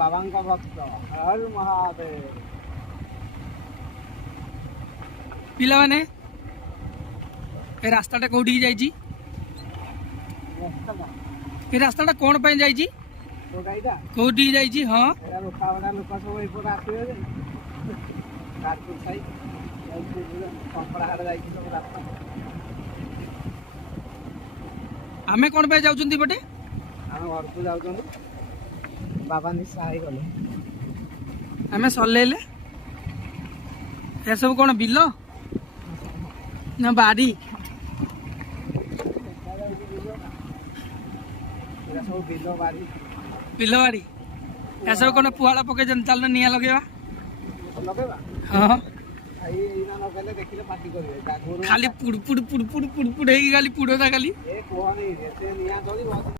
ବାବାଙ୍କ ଭକ୍ତ ହର ମହାଦେବ। ପିଲାମାନେ ଏ ରାସ୍ତାଟା କୋଉଠିକି ଯାଇଛି? ଏ ରାସ୍ତାଟା କଣ ପାଇଁ ଯାଇଛି? କୋଉଠିକି ଯାଇଛି? ହଁ ଲୋକ ସବୁ ଏପଟେ ଆସିବେ କାରପୁର ସାହି କଙ୍କଡ଼ାହାଟ ଯାଇଛି ସବୁ ରାସ୍ତା। ଆମେ କଣ ପାଇଁ ଯାଉଛନ୍ତି ଏପଟେ? ଆମେ ଘରକୁ ଯାଉଛନ୍ତି, ବାବା ନିଶା ହେଇଗଲେ। ଆମେ ସଲେଇଲେ ଏସବୁ କଣ ବିଲ ନା ବାଡ଼ି? ସବୁ ବିଲ ବାଡ଼ି। ବିଲ ବାଡ଼ି ଏସବୁ କଣ ପୁହାଳ ପକେଇଛନ୍ତି? ଚାଲୁନ ନିଆଁ ଲଗେଇବା। ଲଗେଇବା? ହଁ ଏଇନା ଲଗେଇଲେ ଦେଖିଲେ ପାଟି କରିବେ। ଖାଲି ପୁଡ଼ ପୁଡ଼ ପୁଡ଼ ପୁଡ଼ ପୁଡ଼ ପୁଡ଼ ହେଇକି ଖାଲି ପୁଡ଼ଟା ଖାଲି। ଏ କୁହନି ଏତେ ନିଆଁ ଜଳିବ।